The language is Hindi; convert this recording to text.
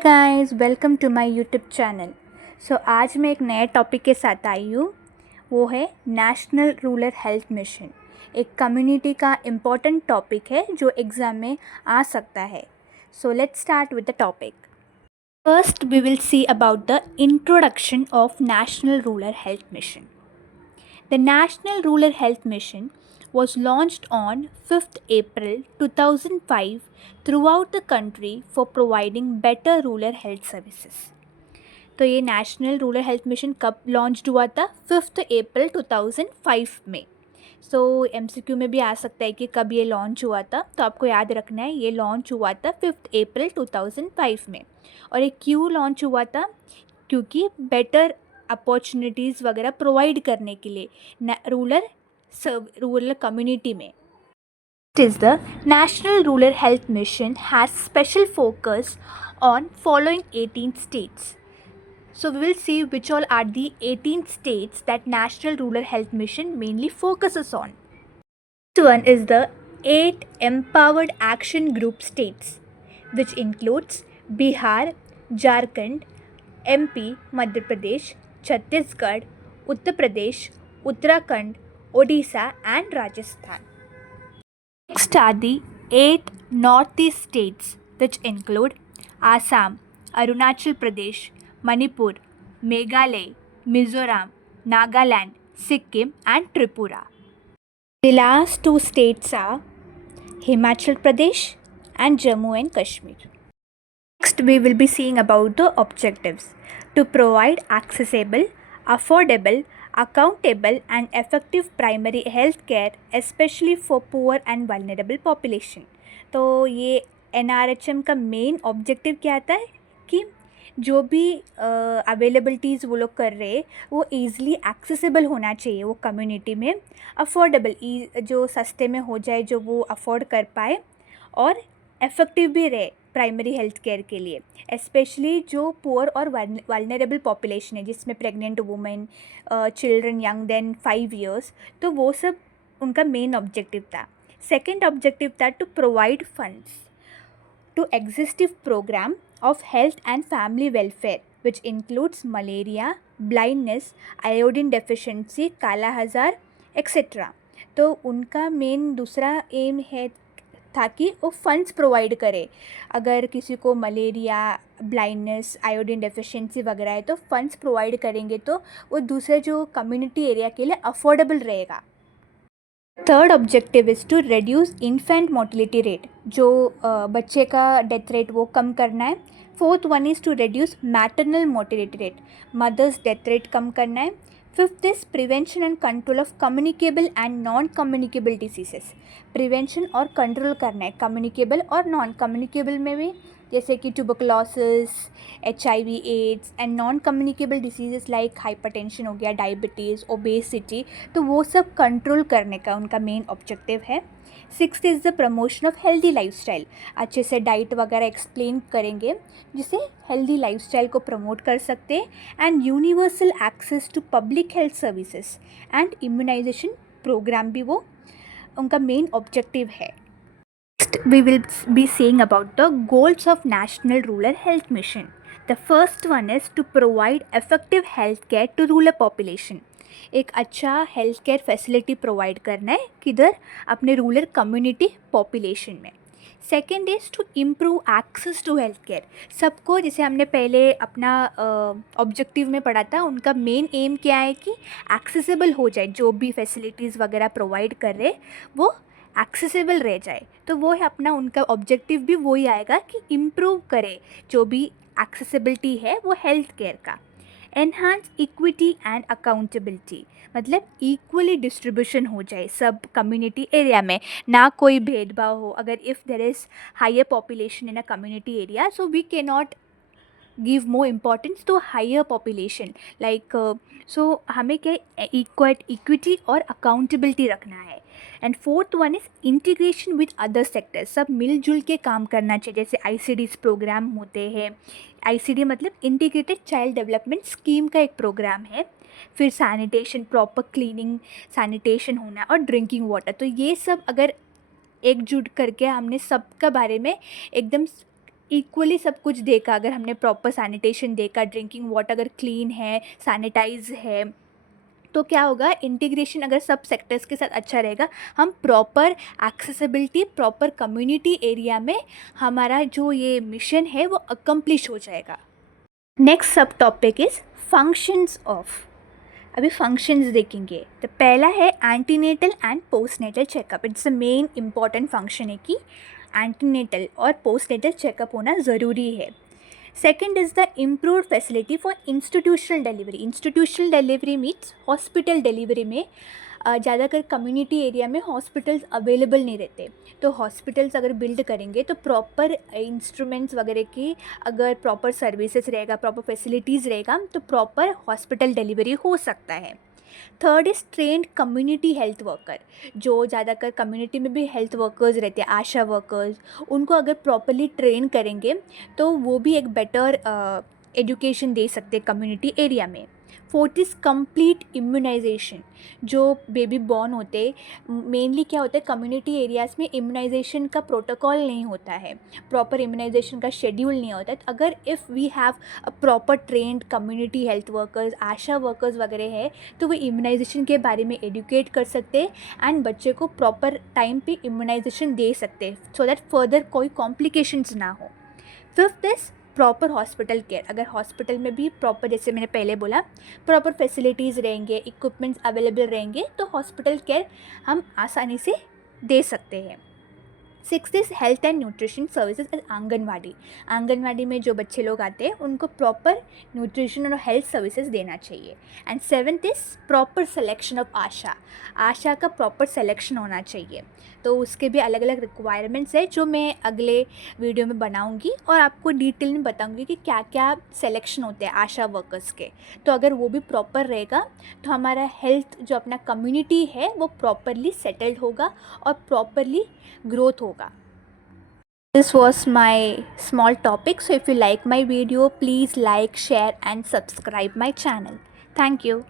Hi guys, welcome to my YouTube channel. आज मैं एक नए टॉपिक के साथ आई हूँ। वो है नेशनल रूरल हेल्थ मिशन। एक कम्युनिटी का इम्पोर्टेंट टॉपिक है जो एग्ज़ाम में आ सकता है। Let's start with the topic. First we will see about the introduction of National Rural Health Mission. The National Rural Health Mission was launched on 5th April 2005 throughout the country for providing better rural health services. तो ये नेशनल रूरल हेल्थ मिशन कब लॉन्च हुआ था? 5th अप्रैल 2005 में। MCQ में भी आ सकता है कि कब ये लॉन्च हुआ था, तो आपको याद रखना है ये लॉन्च हुआ था 5th अप्रैल 2005 में। और ये क्यों लॉन्च हुआ था? क्योंकि बेटर अपॉर्चुनिटीज़ वगैरह प्रोवाइड करने के लिए रूरल कम्युनिटी में। Is the National Rural Health Mission has special focus on following 18 states. So we will see which all are the 18 states that National Rural Health Mission mainly focuses on. This one is the 8 Empowered Action Group states, which includes Bihar, Jharkhand, MP, Madhya Pradesh, Chhattisgarh, Uttar Pradesh, Uttarakhand, Odisha and Rajasthan. Next are the 8 Northeast states, which include Assam, Arunachal Pradesh, Manipur, Meghalaya, Mizoram, Nagaland, Sikkim and Tripura. The last two states are Himachal Pradesh and Jammu and Kashmir. Next we will be seeing about the objectives: to provide accessible, affordable, accountable and effective primary health care especially for poor and vulnerable population. तो ये NRHM का मेन ऑब्जेक्टिव क्या आता है कि जो भी अवेलेबिलिटीज़ वो लोग कर रहे हैं वो ईज़िली एक्सेसिबल होना चाहिए वो कम्युनिटी में, अफोर्डेबल जो सस्ते में हो जाए, जो वो अफोर्ड कर पाए, और इफ़ेक्टिव भी रहे प्राइमरी हेल्थ केयर के लिए, स्पेशली जो पुअर और वल्नरेबल पॉपुलेशन है जिसमें pregnant women, children young than 5 years, तो वो सब उनका मेन ऑब्जेक्टिव था। सेकेंड ऑब्जेक्टिव था to provide funds to exhaustive program of health and family welfare which includes malaria, blindness, iodine deficiency, काला हजार etc. तो उनका मेन दूसरा एम है ताकि वो फंड्स प्रोवाइड करे। अगर किसी को मलेरिया, ब्लाइंडनेस, आयोडीन डेफिशिएंसी वगैरह है तो फंड्स प्रोवाइड करेंगे तो वो दूसरे जो कम्युनिटी एरिया के लिए अफोर्डेबल रहेगा। Third objective is to reduce infant mortality rate, जो बच्चे का डेथ रेट वो कम करना है। Fourth one is to reduce maternal mortality rate, mothers death rate कम करना है। Fifth is prevention and control of communicable and non communicable diseases, prevention और कंट्रोल करना है कम्युनिकेबल और नॉन कम्युनिकेबल में भी, जैसे कि tuberculosis, HIV, AIDS and non communicable diseases like hypertension हो गया, डायबिटीज़, ओबेसिटी, तो वो सब कंट्रोल करने का उनका मेन ऑब्जेक्टिव है। Sixth is the promotion of healthy lifestyle, अच्छे से डाइट वगैरह एक्सप्लेन करेंगे जिससे हेल्दी लाइफस्टाइल को प्रमोट कर सकते हैं। And universal access to public health services and immunization program भी वो उनका मेन ऑब्जेक्टिव है। We will be seeing about the goals of National Rural Health Mission. The first one is to provide effective health care to rural population. एक अच्छा हेल्थ केयर फैसिलिटी प्रोवाइड करना है किधर? अपने रूरल कम्युनिटी पॉपुलेशन में। Second is to improve access to health care, सबको, जैसे हमने पहले अपना ऑब्जेक्टिव में पढ़ा था, उनका मेन एम क्या है कि एक्सेसिबल हो जाए, जो भी फैसिलिटीज़ वगैरह प्रोवाइड कर रहे वो एक्सेसिबल रह जाए। तो वो है अपना उनका ऑब्जेक्टिव भी वही आएगा कि इम्प्रूव करे जो भी एक्सेसिबिलिटी है वो हेल्थ केयर का। एनहांस इक्विटी एंड अकाउंटेबिलिटी, मतलब इक्वली डिस्ट्रीब्यूशन हो जाए सब कम्युनिटी एरिया में, ना कोई भेदभाव हो। अगर if there is higher population in a community area, so we can not give more importance to higher population, like so हमें क्या इक्विटी और अकाउंटेबिलिटी रखना है। And fourth one is integration with other sectors, सब मिलजुल के काम करना चाहिए, जैसे ICDs प्रोग्राम होते हैं। ICD मतलब इंटीग्रेटेड चाइल्ड डेवलपमेंट स्कीम का एक प्रोग्राम है। फिर सैनिटेशन, प्रॉपर क्लीनिंग, सैनिटेशन होना और ड्रिंकिंग वाटर, तो ये सब अगर एकजुट करके हमने सबका बारे में एकदम इक्वली सब कुछ देखा, अगर हमने प्रॉपर सैनिटेशन देखा, ड्रिंकिंग वाटर अगर क्लीन है, सैनिटाइज है, तो क्या होगा, इंटीग्रेशन अगर सब सेक्टर्स के साथ अच्छा रहेगा, हम proper accessibility, proper community area में हमारा जो ये मिशन है वो अकम्प्लिश हो जाएगा। नेक्स्ट सब टॉपिक इज़ फंक्शंस ऑफ। अभी फंक्शंस देखेंगे। तो पहला है antenatal and postnatal checkup. It's the main important function है कि एंटीनेटल और पोस्टनेटल चेकअप होना ज़रूरी है। Second is the improved facility for institutional delivery. Institutional delivery means hospital delivery में ज़्यादातर कम्युनिटी एरिया में हॉस्पिटल्स अवेलेबल नहीं रहते, तो हॉस्पिटल्स अगर बिल्ड करेंगे तो प्रॉपर इंस्ट्रूमेंट्स वगैरह की अगर प्रॉपर सर्विसेज रहेगा, प्रॉपर फैसिलिटीज़ रहेगा, तो प्रॉपर हॉस्पिटल डिलीवरी हो सकता है। Third is trend community health worker. जो ज़्यादातर कम्युनिटी में भी हेल्थ वर्कर्स रहते हैं, आशा वर्कर्स, उनको अगर प्रॉपरली ट्रेन करेंगे तो वो भी एक बेटर एजुकेशन दे सकते हैं कम्युनिटी एरिया में। Fourth is complete immunization. जो बेबी बॉर्न होते, मेनली क्या होता है, कम्युनिटी एरियाज़ में इम्यूनाइजेशन का प्रोटोकॉल नहीं होता है, प्रॉपर इम्यूनाइजेशन का शेड्यूल नहीं होता है। तो अगर if we have a proper trained community health workers, ASHA workers वगैरह है, तो वो इम्यूनाइजेशन के बारे में एडुकेट कर सकते हैं एंड बच्चे को प्रॉपर टाइम पे इम्यूनाइजेशन दे सकते हैं, सो दैट फर्दर कोई कॉम्प्लिकेशंस ना हो। Fifth is proper hospital care. अगर हॉस्पिटल में भी प्रॉपर, जैसे मैंने पहले बोला, प्रॉपर फैसिलिटीज़ रहेंगे, इक्विपमेंट्स अवेलेबल रहेंगे, तो हॉस्पिटल केयर हम आसानी से दे सकते हैं। Sixth is health and nutrition services at anganwadi. Anganwadi में जो बच्चे लोग आते हैं उनको प्रॉपर न्यूट्रिशन और हेल्थ सर्विसेज देना चाहिए। And seventh is proper selection of ASHA. ASHA का प्रॉपर सिलेक्शन होना चाहिए, तो उसके भी अलग अलग रिक्वायरमेंट्स है जो मैं अगले वीडियो में बनाऊंगी और आपको डिटेल में बताऊंगी कि क्या क्या सिलेक्शन होते हैं आशा वर्कर्स के। तो अगर वो भी प्रॉपर रहेगा तो हमारा हेल्थ जो अपना कम्युनिटी है वो प्रॉपरली सेटल्ड होगा और प्रॉपरली growth होगा। This was my small topic. So if you like my video, please like, share and subscribe my channel. Thank you.